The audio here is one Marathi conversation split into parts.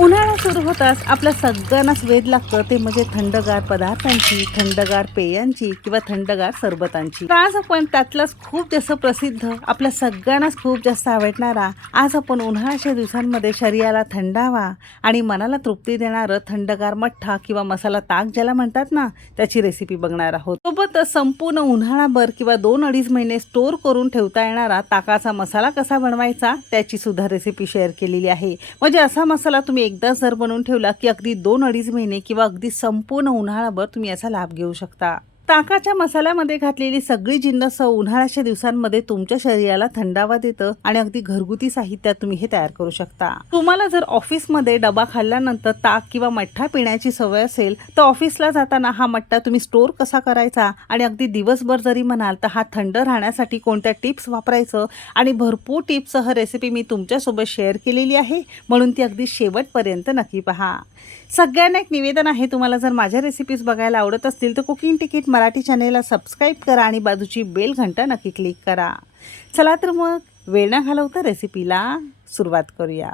उन्हाळा सुरू होताच आपल्या सगळ्यांनाच वेध लागतं ते म्हणजे थंडगार पदार्थांची थंडगार पेयांची किंवा थंडगार सरबतांची. आज आपण त्यातलाच खूप जास्त प्रसिद्ध आपल्या सगळ्यांनाच खूप जास्त आवडणारा आज आपण उन्हाळ्याच्या दिवसांमध्ये शरीराला थंडावा आणि मनाला तृप्ती देणारं थंडगार मठ्ठा किंवा मसाला ताक ज्याला म्हणतात ना त्याची रेसिपी बघणार आहोत. सोबतच संपूर्ण उन्हाळाभर किंवा दोन अडीच महिने स्टोअर करून ठेवता येणारा ताकाचा मसाला कसा बनवायचा त्याची सुद्धा रेसिपी शेअर केलेली आहे. म्हणजे असा मसाला तुम्ही एकदा जर बनवून ठेवला की अगदी दोन अडीच महिने किंवा अगदी संपूर्ण उन्हाळाभर तुम्ही याचा लाभ घेऊ शकता. ताकाच्या मसाल्यामध्ये घातलेली सगळी जिन्नस उन्हाळ्याच्या दिवसांमध्ये तुमच्या शरीराला थंडावा देतं आणि अगदी घरगुती साहित्यात तुम्ही हे तयार करू शकता. तुम्हाला जर ऑफिसमध्ये डबा खाल्ल्यानंतर ताक किंवा मठ्ठा पिण्याची सवय असेल तर ऑफिसला जाताना हा मठ्ठा तुम्ही स्टोअर कसा करायचा आणि अगदी दिवसभर जरी म्हणाल तर हा थंड राहण्यासाठी कोणत्या टिप्स वापरायचं आणि भरपूर टिप्ससह रेसिपी मी तुमच्यासोबत शेअर केलेली आहे म्हणून ती अगदी शेवटपर्यंत नक्की पहा. सगळ्यांना एक निवेदन आहे तुम्हाला जर माझ्या रेसिपीज बघायला आवडत असतील तर कुकिंग तिकीट मराठी चॅनेलला सबस्क्राईब करा आणि बाजूची बेल घंटा नक्की क्लिक करा. चला तर मग वेळ न घालवता रेसिपीला सुरुवात करूया.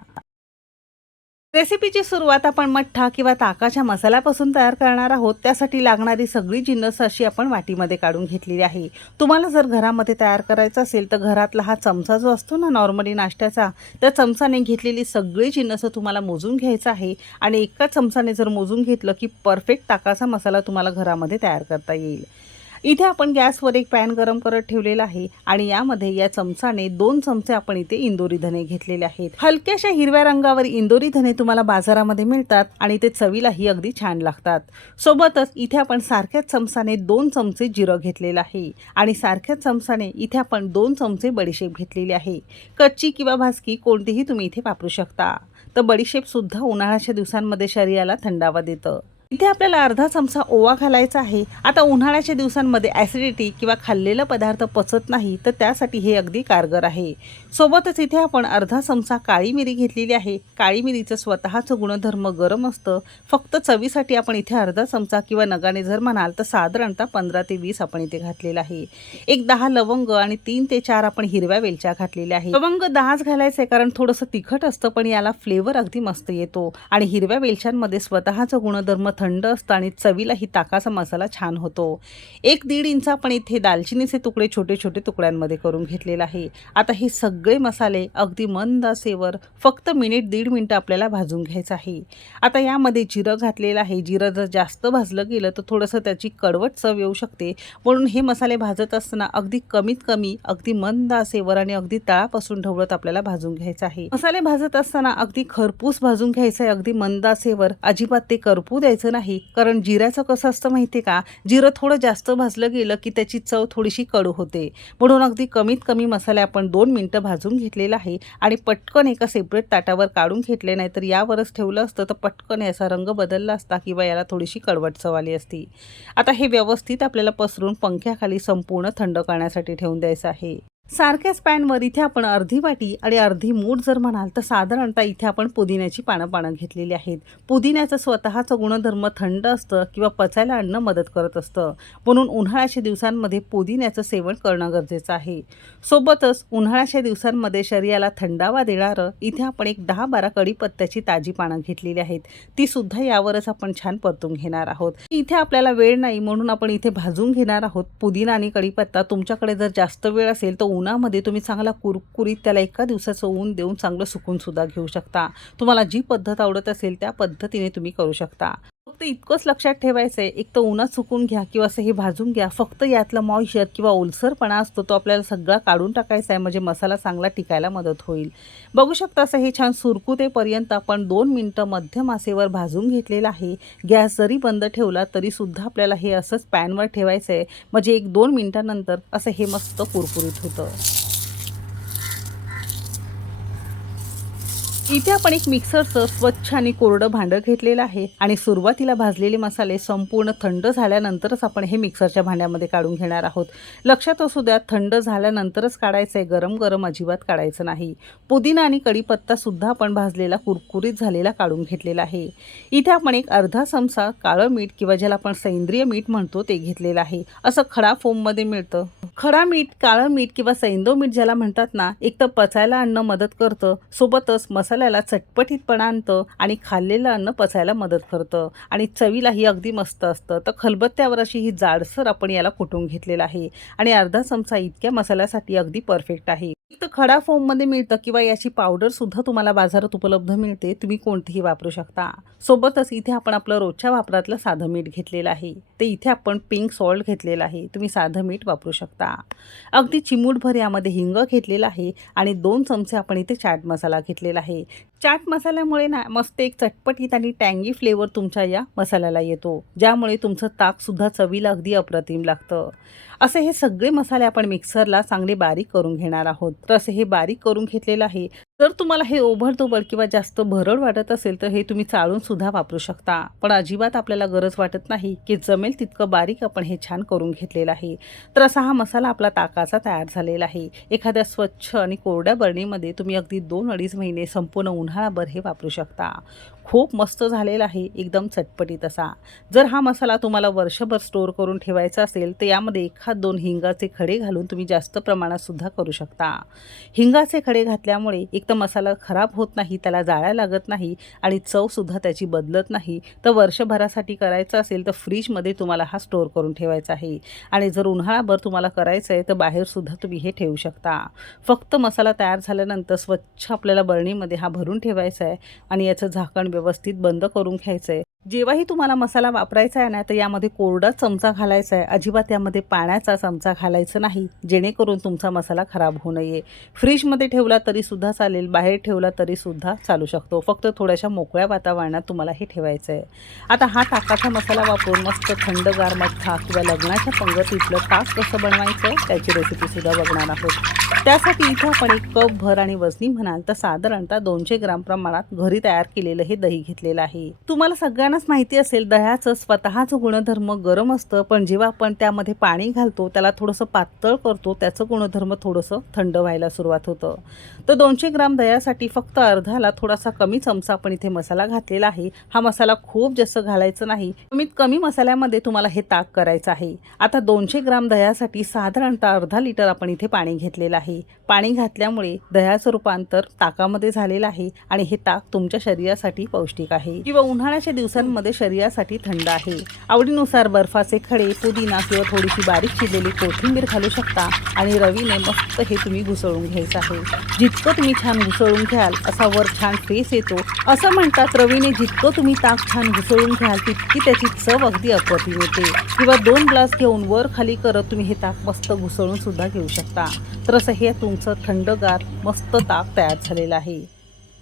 रेसिपीची सुरुवात आपण मठ्ठा किंवा ताकाच्या मसाल्यापासून तयार करणार आहोत. त्यासाठी लागणारी सगळी जिन्नस अशी आपण वाटीमध्ये काढून घेतलेली आहे. तुम्हाला जर घरामध्ये तयार करायचं असेल तर घरातला हा चमचा जो असतो ना नॉर्मली नाश्त्याचा त्या चमचाने घेतलेली सगळी जिन्नस तुम्हाला मोजून घ्यायचं आहे. आणि एका चमचाने जर मोजून घेतलं की परफेक्ट ताकाचा मसाला तुम्हाला घरामध्ये तयार करता येईल. इथे आपण गॅसवर एक पॅन गरम करत ठेवलेला आहे आणि यामध्ये या चमचाने दोन चमचे आपण इथे इंदोरी धने घेतलेले आहेत. हलक्याशा हिरव्या रंगावर इंदोरी धने तुम्हाला बाजारामध्ये मिळतात आणि ते चवीलाही अगदी छान लागतात. सोबतच इथे आपण सारख्याच चमचाने दोन चमचे जिरं घेतलेलं आहे आणि सारख्याच चमचाने इथे आपण दोन चमचे बडीशेप घेतलेली आहे. कच्ची किंवा भाजकी कोणतीही तुम्ही इथे वापरू शकता. तर बडीशेपसुद्धा उन्हाळ्याच्या दिवसांमध्ये शरीराला थंडावा देतं. इथे आपल्याला अर्धा चमचा ओवा घालायचा आहे. आता उन्हाळ्याच्या दिवसांमध्ये ॲसिडिटी किंवा खाल्लेला पदार्थ पचत नाही तर त्यासाठी हे अगदी कारगर आहे. सोबतच इथे आपण अर्धा चमचा काळी मिरी घेतलेली आहे. काळी मिरीचं स्वतःचं गुणधर्म गरम असतं. फक्त चवीसाठी आपण इथे अर्धा चमचा किंवा नगाने जर म्हणाल तर साधारणतः पंधरा ते वीस आपण इथे घातलेला आहे. एक दहा लवंग आणि तीन ते चार आपण हिरव्या वेलच्या घातलेल्या आहे लवंग दहाच घालायचं आहे कारण थोडंसं तिखट असतं पण याला फ्लेवर अगदी मस्त येतो. आणि हिरव्या वेलच्यांमध्ये स्वतःचं गुणधर्म थंड असतं आणि चवीलाही ताकाचा मसाला छान होतो. एक दीड इंच आपण इथे दालचिनीचे तुकडे छोटे छोटे तुकड्यांमध्ये करून घेतलेला आहे. आता हे सगळे मसाले अगदी मंद असेवर फक्त मिनिट दीड मिनटं आपल्याला भाजून घ्यायचं आहे. आता यामध्ये जिरं घातलेलं आहे. जिरं जर जास्त भाजलं गेलं तर थोडंसं त्याची कडवट चव येऊ शकते. म्हणून हे मसाले भाजत असताना अगदी कमीत कमी अगदी मंद असेवर आणि अगदी तळापासून ढवळत आपल्याला भाजून घ्यायचं आहे. मसाले भाजत असताना अगदी खरपूस भाजून घ्यायचं आहे. अगदी मंद असेवर अजिबात ते करपू द्यायचं नाही. कारण जिऱ्याचं कसं असतं माहिती आहे का? जिरं थोडं जास्त भाजलं गेलं की त्याची चव थोडीशी कडू होते. म्हणून अगदी कमीत कमी मसाले आपण दोन मिनटं भाजून घेतलेला आहे आणि पटकन एका सेपरेट ताटावर काढून घेतले नाही तर यावरच ठेवलं असतं तर पटकन याचा रंग बदलला असता किंवा याला थोडीशी कडवट चव आली असती. आता हे व्यवस्थित आपल्याला पसरून पंख्याखाली संपूर्ण थंड करण्यासाठी ठेवून द्यायचं आहे. सारख्याच पॅनवर इथे आपण अर्धी वाटी आणि अर्धी मूठ जर म्हणाल तर साधारणतः इथे आपण पुदिन्याची पानं पानं घेतलेली आहेत. पुदिन्याचं स्वतःचं गुणधर्म थंड असतं किंवा पचायला आणणं मदत करत असतं. म्हणून उन्हाळ्याच्या दिवसांमध्ये पुदिन्याचं सेवन करणं गरजेचं आहे. सोबतच उन्हाळ्याच्या दिवसांमध्ये शरीराला थंडावा देणारं इथे आपण एक दहा बारा कढीपत्त्याची ताजी पानं घेतलेली आहेत. ती सुद्धा यावरच आपण छान परतून घेणार आहोत. इथे आपल्याला वेळ नाही म्हणून आपण इथे भाजून घेणार आहोत पुदिना आणि कढीपत्ता. तुमच्याकडे जर जास्त वेळ असेल तर उन्हामध्ये तुम्ही चांगला कुरकुरीत त्याला एका दिवसाचं ऊन देऊन चांगलं सुकूनसुद्धा घेऊ शकता. तुम्हाला जी पद्धत आवडत असेल त्या पद्धतीने तुम्ही करू शकता. फक्त इतकंच लक्षात ठेवायचं आहे एक तर उन्हात सुकून घ्या किंवा असं हे भाजून घ्या. फक्त यातला मॉइश्चर किंवा ओलसरपणा असतो तो आपल्याला सगळा काढून टाकायचा आहे म्हणजे मसाला चांगला टिकायला मदत होईल. बघू शकता असं हे छान सुरकुतेपर्यंत आपण दोन मिनटं मध्यम आसेवर भाजून घेतलेलं आहे. गॅस जरी बंद ठेवला तरी सुद्धा आपल्याला हे असंच पॅनवर ठेवायचं आहे म्हणजे एक दोन मिनटानंतर असं हे मस्त कुरकुरीत होतं. इथे आपण एक मिक्सरचं स्वच्छ आणि कोरडं भांडं घेतलेलं आहे. आणि सुरुवातीला भाजलेले मसाले संपूर्ण थंड झाल्यानंतरच आपण हे मिक्सरच्या भांड्यामध्ये काढून घेणार आहोत. लक्षात असू द्या थंड झाल्यानंतरच काढायचं आहे गरम गरम अजिबात काढायचं नाही. पुदिना आणि कढीपत्तासुद्धा आपण भाजलेला कुरकुरीत झालेला काढून घेतलेला आहे. इथे आपण एक अर्धा चमचा काळं मीठ किंवा ज्याला आपण सेंद्रिय मीठ म्हणतो ते घेतलेलं आहे. असं खडा फोममध्ये मिळतं. खडा मीठ काळं मीठ किंवा सैंदो मीठ ज्याला म्हणतात ना एक तर पचायला आणणं मदत करतं सोबतच मसाल्याला चटपटीतपणा आणतं आणि खाल्लेलं अन्न पचायला मदत करतं. आणि चवीलाही अगदी मस्त असतं. तर खलबत्त्यावर अशी ही जाडसर आपण याला कुटून घेतलेलं आहे. आणि अर्धा चमचा इतक्या मसाल्यासाठी अगदी परफेक्ट आहे. तर खडा फोममध्ये मिळतं किंवा याची पावडरसुद्धा तुम्हाला बाजारात उपलब्ध मिळते. तुम्ही कोणतीही वापरू शकता. सोबतच इथे आपण आपलं रोजच्या वापरातलं साधं मीठ घेतलेलं आहे. ते इथे आपण पिंक सॉल्ट घेतलेलं आहे. तुम्ही साधं मीठ वापरू शकता. अगदी चिमूटभर यामध्ये हिंग घेतलेलं आहे आणि दोन चमचे आपण इथे चाट मसाला घेतलेला आहे. चाट मसाल्यामुळे ना मस्त एक चटपटीत आणि टँगी फ्लेवर तुमच्या या मसाल्याला येतो. ज्यामुळे तुमचं ताकसुद्धा चवीला अगदी अप्रतिम लागतं. असे हे सगळे मसाले आपण मिक्सरला चांगले बारीक करून घेणार आहोत. तर असे हे बारीक करून घेतलेलं आहे. जर तुम्हाला हे ओभडधोबड किंवा जास्त भरड वाटत असेल तर हे तुम्ही चाळून सुद्धा वापरू शकता. पण अजिबात आपल्याला गरज वाटत नाही की जमेल तितकं बारीक आपण हे छान करून घेतलेलं आहे. तर असा हा मसाला आपला ताकाचा तयार झालेला आहे. एखाद्या स्वच्छ आणि कोरड्या बरणीमध्ये तुम्ही अगदी दोन अडीच महिने संपूर्ण उन्हाळाभर हे वापरू शकता. खूप मस्त झालेला आहे एकदम चटपटीत असा. जर हा मसाला तुम्हाला वर्षभर स्टोअर करून ठेवायचा असेल तर यामध्ये एखाद दोन हिंगाचे खडे घालून तुम्ही जास्त प्रमाणात सुद्धा करू शकता. हिंगाचे खडे घातल्यामुळे एक तर मसाला खराब होत नाही त्याला जाळ्या लागत नाही आणि चवसुद्धा त्याची बदलत नाही. तर वर्षभरासाठी करायचं असेल तर फ्रीजमध्ये तुम्हाला हा स्टोअर करून ठेवायचा आहे. आणि जर उन्हाळाभर तुम्हाला करायचं आहे तर बाहेरसुद्धा तुम्ही हे ठेवू शकता. फक्त मसाला तयार झाल्यानंतर स्वच्छ आपल्याला बरणीमध्ये हा भरून ठेवायचा आहे आणि याचं झाकण व्यवस्थित बंद करून घ्यायचं आहे. जेव्हाही तुम्हाला मसाला वापरायचा आहे ना तर यामध्ये कोरडा चमचा घालायचा आहे. अजिबात यामध्ये पाण्याचा चमचा घालायचा नाही. जेणेकरून तुमचा मसाला खराब होऊ नये. फ्रीजमध्ये ठेवला तरीसुद्धा चालेल बाहेर ठेवला तरीसुद्धा चालू शकतो. फक्त थोड्याशा मोकळ्या वातावरणात तुम्हाला हे ठेवायचं आहे. आता हा ताकाचा मसाला वापरून मस्त थंडगार मठ्ठा किंवा लग्नाच्या पंगतीतलं ताक कसं बनवायचं त्याची रेसिपीसुद्धा बघणार आहोत. त्यासाठी इथं आपण एक कप भर आणि वजनी म्हणाल तर साधारणतः दोनशे ग्राम प्रमाणात घरी तयार केलेलं हे दही घेतलेलं आहे. तुम्हाला सगळ्यांनाच माहिती असेल दह्याचं स्वतःचं गुणधर्म गरम असतं पण जेव्हा आपण त्यामध्ये पाणी घालतो त्याला थोडंसं पातळ करतो त्याचं गुणधर्म थोडंसं थंड व्हायला सुरुवात होतं. तर दोनशे ग्राम दह्यासाठी फक्त अर्धाला थोडासा कमी चमचा आपण इथे मसाला घातलेला आहे. हा मसाला खूप जास्त घालायचं नाही. कमीत कमी मसाल्यामध्ये तुम्हाला हे ताक करायचं आहे. आता दोनशे ग्राम दह्यासाठी साधारणतः अर्धा लिटर आपण इथे पाणी घेतलेलं आहे. पाणी घातल्यामुळे दह्याचं रूपांतर ताकामध्ये झालेलं आहे आणि हे ताक तुमच्या शरीरासाठी पौष्टिक आहे. किंवा उन्हाळ्याच्या दिवसांमध्ये शरीरासाठी थंड आहे. आवडीनुसार बर्फाचे खडे पुदिना किंवा थोडीशी बारीक चिरलेली कोथिंबीर घालू शकता आणि रवीने मस्त हे तुम्ही घुसळून घ्यायचं आहे. जितकं तुम्ही छान घुसळून घ्याल असा वर छान फेस येतो. असं म्हणतात रवीने जितकं तुम्ही ताक छान घुसळून घ्याल तितकी त्याची चव अगदी अप्रतिम येते. किंवा दोन ग्लास घेऊन वर खाली करत तुम्ही हे ताक मस्त घुसळून सुद्धा घेऊ शकता. तर असं हे तुमचं थंडगार मस्त ताक तयार झालेलं आहे.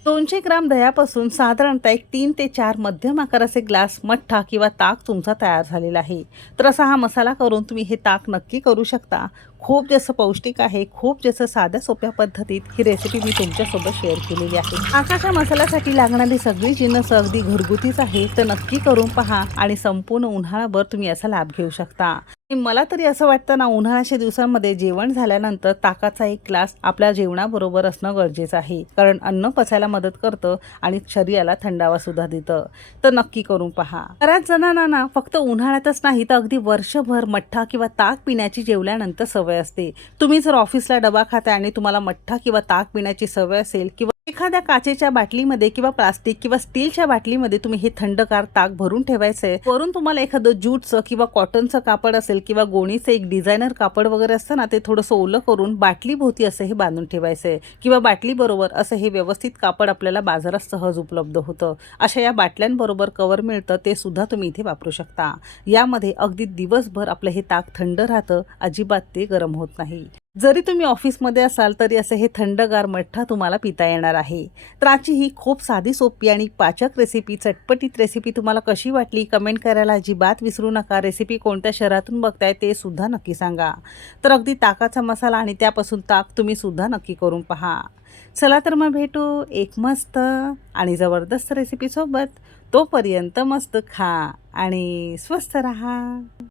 दोनशे ग्राम दह्यापासून साधारणतः एक तीन ते चार मध्यम आकाराचे ग्लास मठ्ठा किंवा ताक तुमचा तयार झालेला आहे. तर असा हा मसाला करून तुम्ही हे ताक नक्की करू शकता. खूप जास्त पौष्टिक आहे खूप जास्त साध्या सोप्या पद्धतीत ही रेसिपी मी तुमच्यासोबत शेअर केलेली आहे. आकाशा मसाल्यासाठी लागणारी सगळी जिन्नस अगदी घरगुतीच आहे तर नक्की करून पहा आणि संपूर्ण उन्हाळाभर तुम्ही याचा लाभ घेऊ शकता. मला तरी असं वाटतं ना उन्हाळ्याच्या दिवसांमध्ये जेवण झाल्यानंतर ताकाचा एक ग्लास आपल्या जेवणाबरोबर असणं गरजेचं आहे. कारण अन्न पचायला मदत करतं आणि शरीराला थंडावा सुद्धा देतं. तर नक्की करून पहा. बऱ्याच जणांना ना फक्त उन्हाळ्यातच नाही तर अगदी वर्षभर मठ्ठा किंवा ताक पिण्याची जेवल्यानंतर सवय असते. तुम्ही जर ऑफिसला डबा खाता आणि तुम्हाला मठ्ठा किंवा ताक पिण्याची सवय असेल किंवा एखाद्या काचेच्या बाटलीमध्ये किंवा प्लास्टिक किंवा स्टीलच्या बाटलीमध्ये तुम्ही हे थंडकार ताक भरून ठेवायचंय वरून तुम्हाला एखादं ज्यूटचं किंवा कॉटनचं कापड असेल किंवा गोणीचं एक डिझायनर कापड वगैरे असतं ना ते थोडंसं ओलं करून बाटली भोवती असं हे बांधून ठेवायचंय किंवा बाटलीबरोबर असं हे व्यवस्थित कापड आपल्याला बाजारात सहज उपलब्ध होतं. अशा या बाटल्यांबरोबर कवर मिळतं ते सुद्धा तुम्ही इथे वापरू शकता. यामध्ये अगदी दिवसभर आपलं हे ताक थंड राहतं अजिबात ते गरम होत नाही. जरी तुम्ही ऑफिसमध्ये असाल तरी असं हे थंडगार मठ्ठा तुम्हाला पिता येणार आहे. तर आजची ही खूप साधी सोपी आणि पाचक रेसिपी चटपटीत रेसिपी तुम्हाला कशी वाटली कमेंट करायला अजिबात विसरू नका. रेसिपी कोणत्या शहरातून बघताय ते सुद्धा नक्की सांगा. तर अगदी ताकाचा मसाला आणि त्यापासून ताक तुम्ही सुद्धा नक्की करून पहा. चला तर मग भेटू एक मस्त आणि जबरदस्त रेसिपीसोबत तोपर्यंत मस्त खा आणि स्वस्त रहा.